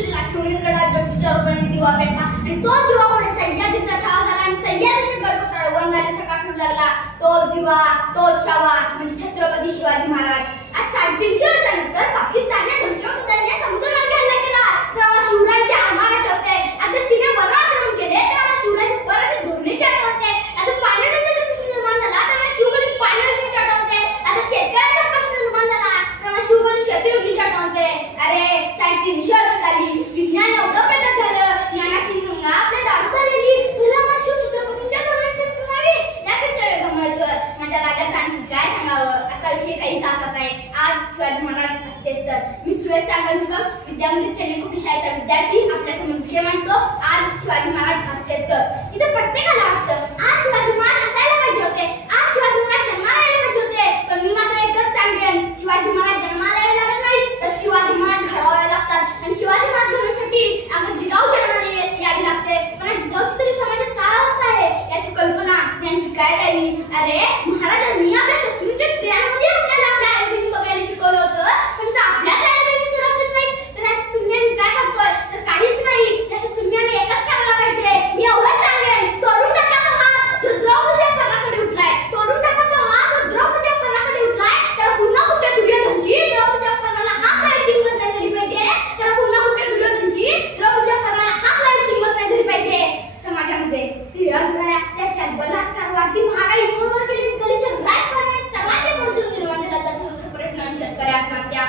तुझ्या शिवनेरीगडात ज्योतीच्या रूपाने दिवा पेटला आणि तो दिवा पुढे सह्याद्रीचा छावा झाला आणि सह्याद्रीचे गडकोट अडवून झाल्यासारखा फिरू लागला. तो दिवा, तो छावा म्हणजे छत्रपती शिवाजी महाराज. आज 350 वर्षानंतर पाकिस्तानने दहशतवाद्यांनी समुद्रमार्गे हल्ला केला तेव्हा शिवरायांचे आभार आठवते. आता चीनने वन आक्रमण केले तेव्हा शिवरायांचे परत धोरणेचे आठवते. आता पाण्याचा प्रश्न निर्माण झाला तेव्हा शिवगली पाणी योजनेचे आठवते. आता शेतकऱ्यांचा प्रश्न निर्माण झाला तेव्हा शिवगली शेती योजनेचे आठवते. अरे 350 वर्ष झाली, विज्ञान एवढं प्रगत झालं, ज्ञानाची गंगा आपल्या दारात आलेली. तुला मग शिव छत्रपतींच्या धोरणांचे तुम्हाला यापेक्षा वेगळं महत्त्व. माझ्या राजाचं आणखी काय सांगावं. आजचा विषय काही साचाच आहे. आज शिवाजी महाराज असते तर मी सुरेश सागरकर विद्यामंदिर चेन्नई शाळेचा विद्यार्थी आपल्यासमोर विषय मांडतो. आज शिवाजी महाराज असते तर इथं प्रत्येकाला वाटतं आज शिवाजी महाराज असायला पाहिजे होते, आज शिवाजी महाराज जन्माला यायला पाहिजे होते. पण मी मात्र एकच सांगेन, शिवाजी महाराज जन्माला यावे लागत नाही तर शिवाजी महाराज घडवावे लागतात. आणि शिवाजी महाराज घडवण्यासाठी अगं जिजाऊ जन्माला यावी लागते. पण जिजाऊची तरी समाजात काय अवस्था आहे याची कल्पना यांची काय द्यावी. अरे महाराजांनी आपल्या शत्रूंच्या स्त्रियांमध्ये आपल्याला आपल्या आई बहिणी बघायला शिकवलं होतं, पण आपल्याच आई बहिणी सुरक्षित नाही तर अशा तुम्ही आम्ही काय करतोय तर काहीच नाही. अशा तुम्ही आम्ही एकच करायला पाहिजे. मी एवढंच सांगेन, तोडून टाका तो हात जो द्रौपदीच्या पर्णाकडे उठलाय, तोडून टाका तो हात जो द्रौपदीच्या पर्णाकडे उठलाय. तर पुन्हा कुठे दुर्योधनची द्रौपदीच्या पर्णाला हात लावायची हिंमत नाही झाली पाहिजे. तर पुन्हा कुठे दुर्योधनची द्रौपदीच्या पर्णाला हात लावायची हिंमत नाही झाली पाहिजे. समाजामध्ये स्त्रियांवर अत्याचार, बलात्कार, वाढती महागाई, मूळवर केलेली गलिच्छ राजकारणाने समाजाच्या पुढे निर्माण झाला जातो प्रश्न शेतकरी आत्महत्या.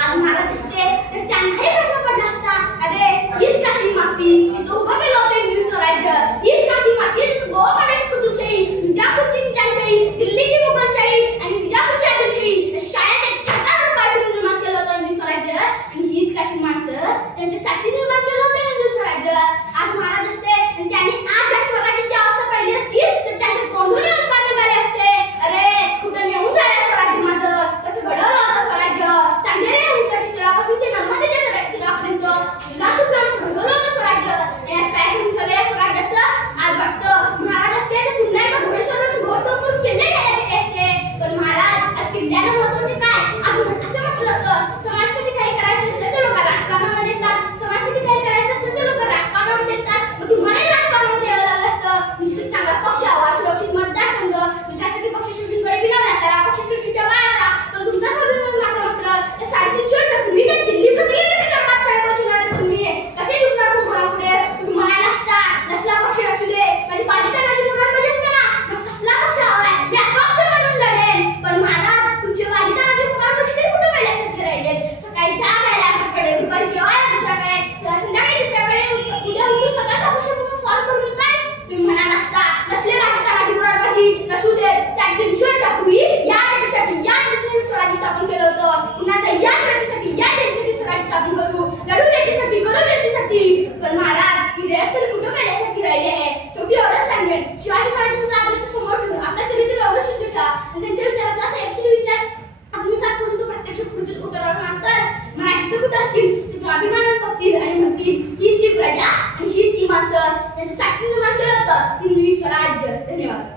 आज महाराज असते तर त्यांनाही प्रश्न पडला असता, अरे हीच का ती माती तो उभं केलं होतं हिंदवी स्वराज्य, हीच का ती माती गोवाड्याची कुतुबशाही, विजापूरची निजामशाही, दिल्लीची मुघलशाही आणि विजापूरची आदिलशाही शाळेच्या छतावर पाडून निर्माण केलं होतं हिंदवी स्वराज्य. आणि हीच का ती माणसं त्यांच्यासाठी निर्माण केलं होतं हिंदवी स्वराज्य. आज महाराज असते आणि त्यांनी आज या स्वराज्याची अवस्था पाहिली असती तर त्याच्या तोंडून उत्तर निघाले असते, अरे कुठं नेऊन झालं स्वराज्य माझं, कसं घडवलं होतं स्वराज्य, चांगले चित्रापासून ते नर्मदेच्या तीरापर्यंत घडवलं होतं स्वराज्य. आणि आज काय करून ठेवलं या स्वराज्याचं. आज वाटतं महाराज असते तर पुन्हा एकदा घोडेस्वारांनी घोड टोकून किल्ले गेले असते. पण महाराज आज किल्ल्यानं होत होते काय. आज असं म्हटलं होतं समाजासाठी काही करायचं असेल तर लोक राजकारणामध्ये येतात, समाजासाठी काही करायचं असेल तर लोक राजकारणामध्ये येतात. मग तुम्हालाही राजकारणामध्ये यावं लागलं असतं. चांगला पक्ष हवा, सुरक्षित मतदारसंघ, त्यासाठी पक्ष सृष्टीकडे विनवण्या करा, पक्ष सृष्टीच्या बाहेर राहा. पण तुमचा मात्र 350 वर्षापूर्वी त्या दिल्ली कधी दरबार खडे पोहोचणार तुम्ही कसे जुळणार कोणापुढे. तुम्ही म्हणायला असता नसला पक्ष असू दे, माझी बाधिता माझी मुलार पाहिजे असते ना, मग कसला पक्ष हवाय मी अपक्ष म्हणून लढेन. पण महाराज तुमची बाधिता माझी मुलार पाहिजे तरी कुठे पहिल्यासारखे राहिलेत. सकाळी चहा प्यायला एकाकडे, दुपारी जेवायला दुसऱ्याकडे, संध्याकाळी दुसऱ्याकडे, उद्या उठून सकाळचा पक्ष म्हणून फॉर्म भरून काय. तुम्ही म्हणाला असता नसले बाधिता माझी मुलार पाहिजे नसू दे. 350 वर्षापूर्वी या स्वराज्य स्थापन केलं होतं. पुन्हा याच राज्यासाठी या जनतेसाठी स्वराज्य स्थापन करू, लढू जनतेसाठी, करू जनतेसाठी. पण महाराज ही रयत तरी कुठं पहिल्यासारखी राहिली आहे. शेवटी एवढंच सांगेन, शिवाजी महाराजांचा आदर्श समोर ठेवून आपल्या चरित्र एवढं शुद्ध ठेवा आणि त्यांच्या विचारातला असा एकतरी विचार आत्मसात करून तो प्रत्यक्ष कृतीत उतरवला तर मनाची तर कुठं असतील ते तो अभिमानाने बघतील आणि म्हणतील हीच ती प्रजा आणि हीच ती माणसं त्यांच्यासाठी निर्माण केलं होतं हिंदवी स्वराज्य. धन्यवाद.